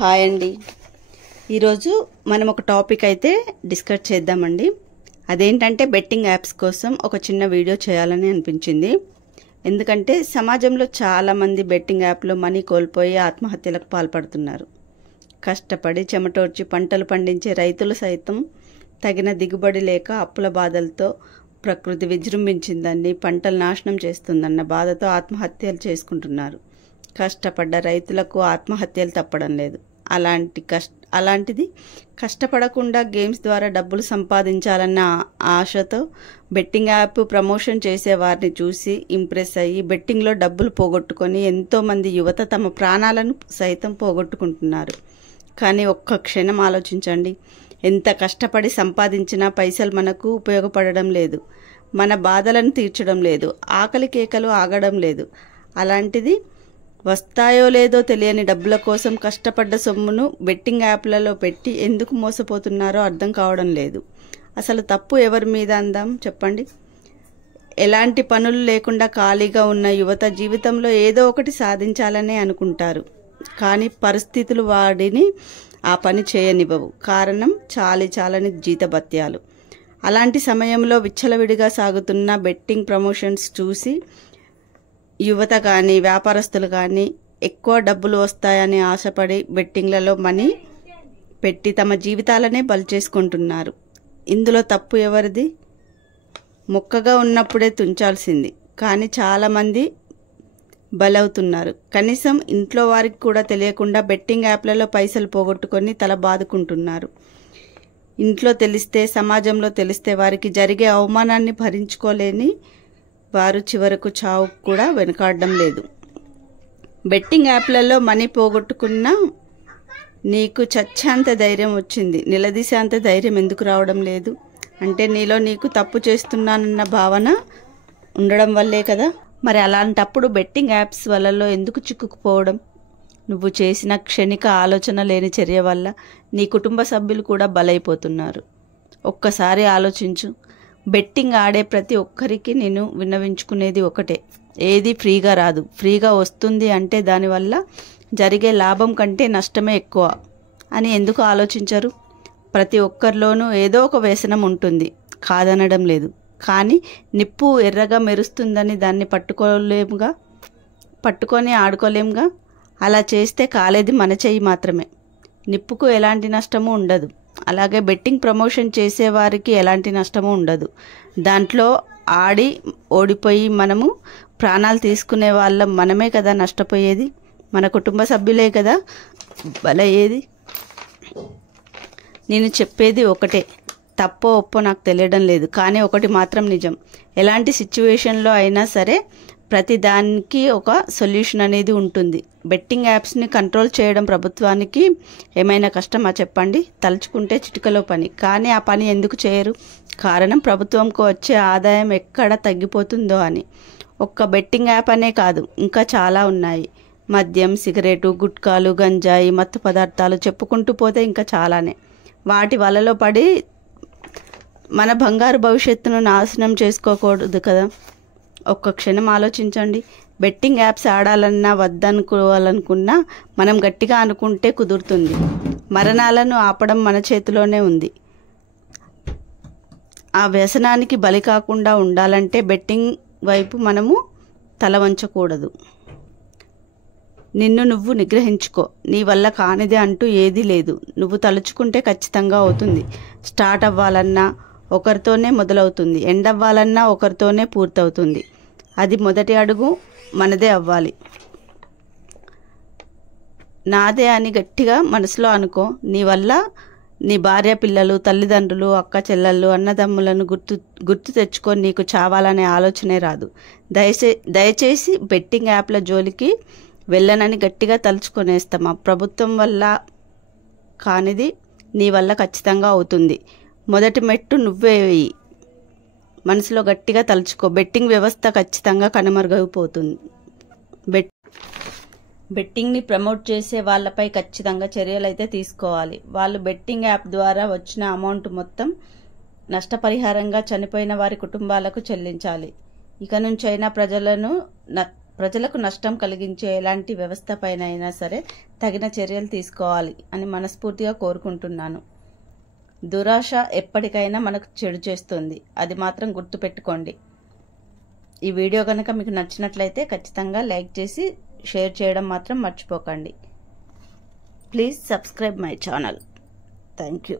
Hi అండి. ఈరోజు మనం ఒక టాపిక్ అయితే డిస్కస్ చేద్దామండి. అదేంటంటే బెట్టింగ్ యాప్స్ కోసం ఒక చిన్న వీడియో చేయాలని అనిపించింది. ఎందుకంటే సమాజంలో చాలామంది బెట్టింగ్ యాప్లో మనీ కోల్పోయి ఆత్మహత్యలకు పాల్పడుతున్నారు. కష్టపడి చెమటోడ్చి పంటలు పండించే రైతులు సైతం తగిన దిగుబడి లేక అప్పుల బాధలతో ప్రకృతి విజృంభించిందని, పంటలు నాశనం చేస్తుందన్న బాధతో ఆత్మహత్యలు చేసుకుంటున్నారు. కష్టపడ్డ రైతులకు ఆత్మహత్యలు తప్పడం లేదు. అలాంటిది కష్టపడకుండా గేమ్స్ ద్వారా డబ్బులు సంపాదించాలన్న ఆశతో బెట్టింగ్ యాప్ ప్రమోషన్ చేసే వారిని చూసి ఇంప్రెస్ అయ్యి బెట్టింగ్లో డబ్బులు పోగొట్టుకొని ఎంతోమంది యువత తమ ప్రాణాలను సైతం పోగొట్టుకుంటున్నారు. కానీ ఒక్క క్షణం ఆలోచించండి. ఎంత కష్టపడి సంపాదించినా పైసలు మనకు ఉపయోగపడడం లేదు, మన బాధలను తీర్చడం లేదు, ఆకలి కేకలు ఆగడం లేదు. అలాంటిది వస్తాయో లేదో తెలియని డబ్బుల కోసం కష్టపడ్డ సొమ్మును బెట్టింగ్ యాప్లలో పెట్టి ఎందుకు మోసపోతున్నారో అర్థం కావడం లేదు. అసలు తప్పు ఎవరి మీద అందాం చెప్పండి. ఎలాంటి పనులు లేకుండా ఖాళీగా ఉన్న యువత జీవితంలో ఏదో ఒకటి సాధించాలనే అనుకుంటారు. కానీ పరిస్థితులు వాడిని ఆ పని చేయనివ్వవు. కారణం చాలని జీతభత్యాలు. అలాంటి సమయంలో విచ్చలవిడిగా సాగుతున్న బెట్టింగ్ ప్రమోషన్స్ చూసి యువత కానీ వ్యాపారస్తులు కానీ ఎక్కువ డబ్బులు వస్తాయని ఆశపడి బెట్టింగ్లలో మనీ పెట్టి తమ జీవితాలనే బలి చేసుకుంటున్నారు. ఇందులో తప్పు ఎవరిది? మొక్కగా ఉన్నప్పుడే తుంచాల్సింది. కానీ చాలామంది బలవుతున్నారు. కనీసం ఇంట్లో వారికి కూడా తెలియకుండా బెట్టింగ్ యాప్లలో పైసలు పోగొట్టుకొని తల బాదుకుంటున్నారు. ఇంట్లో తెలిస్తే, సమాజంలో తెలిస్తే వారికి జరిగే అవమానాన్ని భరించుకోలేని వారు చివరకు చావుకు కూడా వెనకాడడం లేదు. బెట్టింగ్ యాప్లలో మనీ పోగొట్టుకున్నా నీకు చచ్చేంత ధైర్యం వచ్చింది, నిలదీసేంత ధైర్యం ఎందుకు రావడం లేదు? అంటే నీలో నీకు తప్పు చేస్తున్నానన్న భావన ఉండడం వల్లే కదా. మరి అలాంటప్పుడు బెట్టింగ్ యాప్స్ వలలో ఎందుకు చిక్కుకుపోవడం? నువ్వు చేసిన క్షణిక ఆలోచన లేని చర్య వల్ల నీ కుటుంబ సభ్యులు కూడా బలైపోతున్నారు. ఒక్కసారి ఆలోచించు. బెట్టింగ్ ఆడే ప్రతి ఒక్కరికి నేను విన్నవించుకునేది ఒకటే: ఏది ఫ్రీగా రాదు. ఫ్రీగా వస్తుంది అంటే దానివల్ల జరిగే లాభం కంటే నష్టమే ఎక్కువ అని ఎందుకు ఆలోచించరు? ప్రతి ఒక్కరిలోనూ ఏదో ఒక వ్యసనం ఉంటుంది, కాదనడం లేదు. కానీ నిప్పు ఎర్రగా మెరుస్తుందని దాన్ని పట్టుకొని ఆడుకోలేముగా. అలా చేస్తే కాలేది మన చెయ్యి మాత్రమే. నిప్పుకు ఎలాంటి నష్టము ఉండదు. అలాగే బెట్టింగ్ ప్రమోషన్ చేసేవారికి ఎలాంటి నష్టము ఉండదు. దాంట్లో ఆడి ఓడిపోయి మనము ప్రాణాలు తీసుకునే వాళ్ళం మనమే కదా నష్టపోయేది. మన కుటుంబ సభ్యులే కదా బలయ్యేది. నేను చెప్పేది ఒకటే, తప్పో ఒప్పో నాకు తెలియడం లేదు. కానీ ఒకటి మాత్రం నిజం, ఎలాంటి సిచ్యువేషన్లో అయినా సరే ప్రతి దానికి ఒక సొల్యూషన్ అనేది ఉంటుంది. బెట్టింగ్ యాప్స్ని కంట్రోల్ చేయడం ప్రభుత్వానికి ఏమైనా కష్టమా చెప్పండి? తలుచుకుంటే చిటికలో పని. కానీ ఆ పని ఎందుకు చేయరు? కారణం ప్రభుత్వంకు వచ్చే ఆదాయం ఎక్కడ తగ్గిపోతుందో అని. ఒక్క బెట్టింగ్ యాప్ అనే కాదు, ఇంకా చాలా ఉన్నాయి. మద్యం, సిగరెటు, గుట్కాలు, గంజాయి, మత్తు పదార్థాలు చెప్పుకుంటూ పోతే ఇంకా చాలానే. వాటి వలలో పడి మన బంగారు భవిష్యత్తును నాశనం చేసుకోకూడదు కదా. ఒక్క క్షణం ఆలోచించండి. బెట్టింగ్ యాప్స్ ఆడాలన్నా వద్దనుకోవాలనుకున్నా మనం గట్టిగా అనుకుంటే కుదురుతుంది. మరణాలను ఆపడం మన చేతిలోనే ఉంది. ఆ వ్యసనానికి బలి కాకుండా ఉండాలంటే బెట్టింగ్ వైపు మనము తల వంచకూడదు. నిన్ను నువ్వు నిగ్రహించుకో. నీ వల్ల కానిదే అంటూ ఏదీ లేదు. నువ్వు తలుచుకుంటే ఖచ్చితంగా అవుతుంది. స్టార్ట్ అవ్వాలన్నా ఒకరితోనే మొదలవుతుంది, ఎండ్ అవ్వాలన్నా ఒకరితోనే పూర్తవుతుంది. అది మొదటి అడుగు మనదే అవ్వాలి. నాదే అని గట్టిగా మనసులో అనుకో. నీ వల్ల నీ భార్య, పిల్లలు, తల్లిదండ్రులు, అక్క చెల్లెళ్ళు, అన్నదమ్ములను గుర్తు తెచ్చుకొని నీకు చావాలనే ఆలోచనే రాదు. దయచేసి బెట్టింగ్ యాప్ల జోలికి వెళ్ళనని గట్టిగా తలుచుకొనేస్తామా? ప్రభుత్వం వల్ల కానిది నీ వల్ల ఖచ్చితంగా అవుతుంది. మొదటి మెట్టు నువ్వే వేయి. మనసులో గట్టిగా తలుచుకో. బెట్టింగ్ వ్యవస్థ ఖచ్చితంగా కనుమరుగైపోతుంది. బెట్టింగ్ని ప్రమోట్ చేసే వాళ్ళపై ఖచ్చితంగా చర్యలు అయితే తీసుకోవాలి. వాళ్ళు బెట్టింగ్ యాప్ ద్వారా వచ్చిన అమౌంట్ మొత్తం నష్టపరిహారంగా చనిపోయిన వారి కుటుంబాలకు చెల్లించాలి. ఇక నుంచైనా ప్రజలకు నష్టం కలిగించే ఎలాంటి వ్యవస్థ పైన అయినా సరే తగిన చర్యలు తీసుకోవాలి అని మనస్ఫూర్తిగా కోరుకుంటున్నాను. దురాశ ఎప్పటికైనా మనకు చెడు చేస్తుంది, అది మాత్రం గుర్తుపెట్టుకోండి. ఈ వీడియో కనుక మీకు నచ్చినట్లయితే ఖచ్చితంగా లైక్ చేసి షేర్ చేయడం మాత్రం మర్చిపోకండి. Please subscribe my channel. Thank you.